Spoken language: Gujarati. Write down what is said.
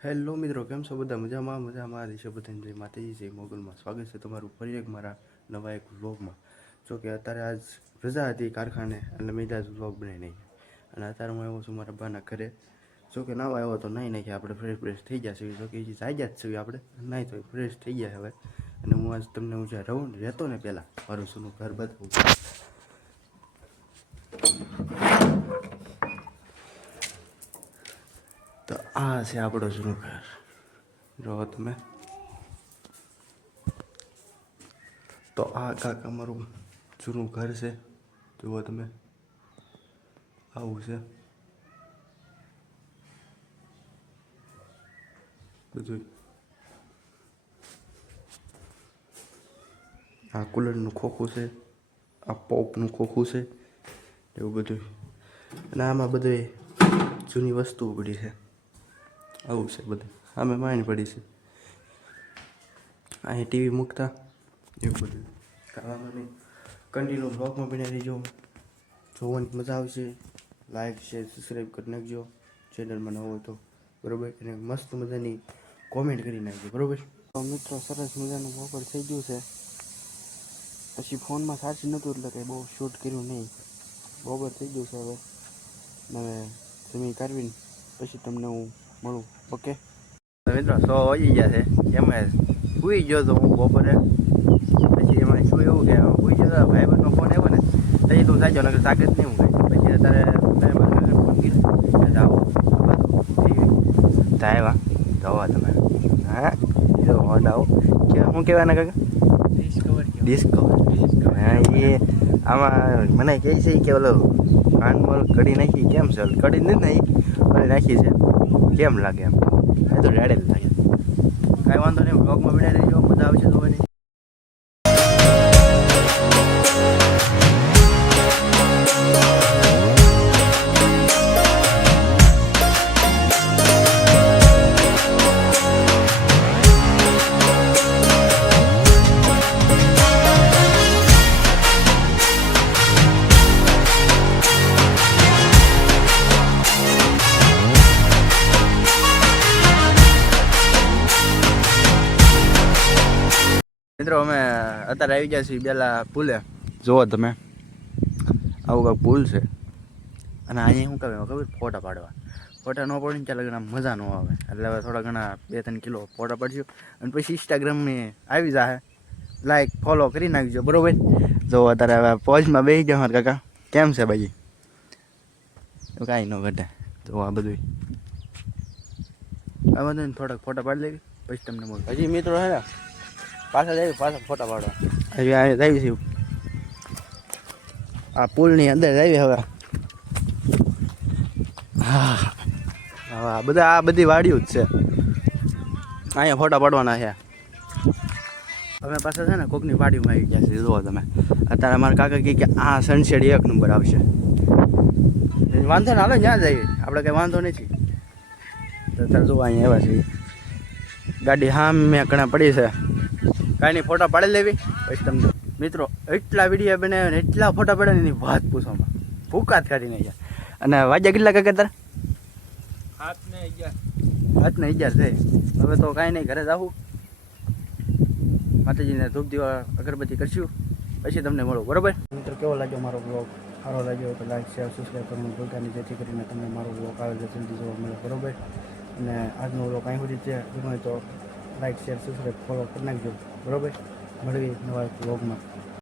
હેલો મિત્રો, કેમ છો બધા? મજામાં છે બધાને. જય માતાજી, જય મોગલમાં. સ્વાગત છે તમારું ફરી એક મારા નવા એક વ્લોગમાં. જો કે અત્યારે આજ રજા હતી કારખાને, એટલે મેં આજ વ્લોગ બનાવી નાખ્યો. અને અત્યારે હું આવ્યો છું મારા બાના ઘરે. જો કે નાવા આવ્યો તો નાહી નાખ્યા, આપણે ફ્રેશ થઈ ગયા છીએ. જો કે એ જાગ્યા જ છીએ આપણે, નાહી તો ફ્રેશ થઈ ગયા હવે. અને હું આજ તમને હું જ્યાં રહેતો ને પહેલાં મારું જૂનું ઘર બતાવું. તો આ છે આપણો જૂનું ઘર, જો તમે. તો આ કાંક અમારું જૂનું ઘર છે, જુઓ તમે. આવું છે બધું. આ કુલરનું ખોખું છે, આ પોપનું ખોખું છે, એવું બધું. અને આમાં બધું જૂની વસ્તુઓ પડી છે, આવું છે બધું. આમે માઇન પડી છે, અહીં ટીવી મૂકતા, એવું બધું. ખાવામાં નહીં. કન્ટિન્યુ બ્લોગમાં બની રહીજો, જોવાની મજા આવશે. લાઈક શેર સબસ્ક્રાઈબ કરી નાખજો ચેનલમાં ન હોય તો, બરાબર. અને મસ્ત મજાની કોમેન્ટ કરી નાખજો, બરાબર. તો મિત્રો, સરસ મજાનું બપોર થઈ ગયું છે. પછી ફોનમાં ચાર્જ નહોતું એટલે કંઈ બહુ શૂટ કર્યું નહીં. બપોર થઈ ગયું છે હવે. હવે જમી કાઢવીને પછી તમને હું મળું, ઓકે. મિત્રો 100 વાગી ગયા છે. એમાં સૂઈ ગયો તો હું બપોરે. પછી એમાં શું એવું કે સૂઈ ગયો તો ભાઈબંધનો ફોન આવ્યો ને, પછી તું સાચો નકર જાગે જ નહીં હું કાંઈ. પછી અત્યારે ફોન કર્યો જાઓ આવ્યા જવા તમે. હા જો હોન્ડા આવો કે શું કહેવાના કાકા? ડિસ્કવર. હા એ આમાં મને કહે છે કે ઓલો કાનમાં કડી નાખી કેમ છે? કડી નથી નાખી, નાખી છે કેમ લાગે એમ? એ તો રેડે લાગે. કાંઈ વાંધો નહીં, બ્લોગમાં બનાવી રહેજો, મજા આવશે જોવાની. મિત્રો અમે અત્યારે આવી ગયા છીએ પેલા પુલે. જુઓ તમે, આવું કાંઈક પુલ છે. અને અહીંયા શું કહે ખબર? ફોટા પાડવા. ફોટા ન પડીને ત્યાં લગન મજા ન આવે. એટલે હવે થોડા ઘણા 2-3 કિલો ફોટા પાડશું. અને પછી ઇન્સ્ટાગ્રામની આવી જાય, લાઈક ફોલો કરી નાખજો, બરાબર. જો અત્યારે હવે પોઝમાં બેસી જાઓ મારા કાકા. કેમ છે ભાઈ? કાંઈ ન ઘટે. જો આ બધું આ બધું થોડાક ફોટા પાડી લેવી પછી તમને મળું. હજી મિત્રો હે ને પાછા ફોટા પાડવા હજી આવી છે. આ પુલની અંદર આવી હવે. હા હા, બધા આ બધી વાડીઓ જ છે, અહીંયા ફોટા પાડવાના છે. અમે પાછા છે ને કોકની વાડીમાં આવી ગયા છે. જુઓ તમે, અત્યારે અમારા કાકા કહે કે આ સનસેટ 1 નંબર આવશે. વાંધો ને, હાલો જ્યાં જઈએ આપણે, કંઈ વાંધો નથી. અત્યારે જુઓ અહીંયા આવ્યા છે, ગાડી હા મેં ઘણા પડી છે. કાંઈ નહીં, ફોટા પાડી લેવી પછી તમને. મિત્રો એટલા વિડીયો બનાવ્યા ને એટલા ફોટા પડ્યા ને એની વાત પૂછવામાં ભૂકાત કાઢીને ગયા. અને વાગ્યા કેટલા કાકા તારા? 7:11 છે. હવે તો કાંઈ નહીં, ઘરે જાવું, માતાજીને ધૂપ દીવા અગરબત્તી કરશું પછી તમને મળો, બરાબર. મિત્રો કેવો લાગ્યો મારો બ્લોગ? સારો લાગ્યો તો લાઈક શેર સબસ્ક્રાઈબ કરવાનું ભૂલતા નહીં, જેથી કરીને તમને મારો બ્લોગ આવે છે જલ્દી જોવા મળે, બરાબર. અને આજનો બ્લોગ અહીં સુધી છે. ગમે તો લાઈક શેર સબસ્ક્રાઈબ ફોલો કરી નાખજો, બરાબર. મળવી નવા બ્લોગમાં.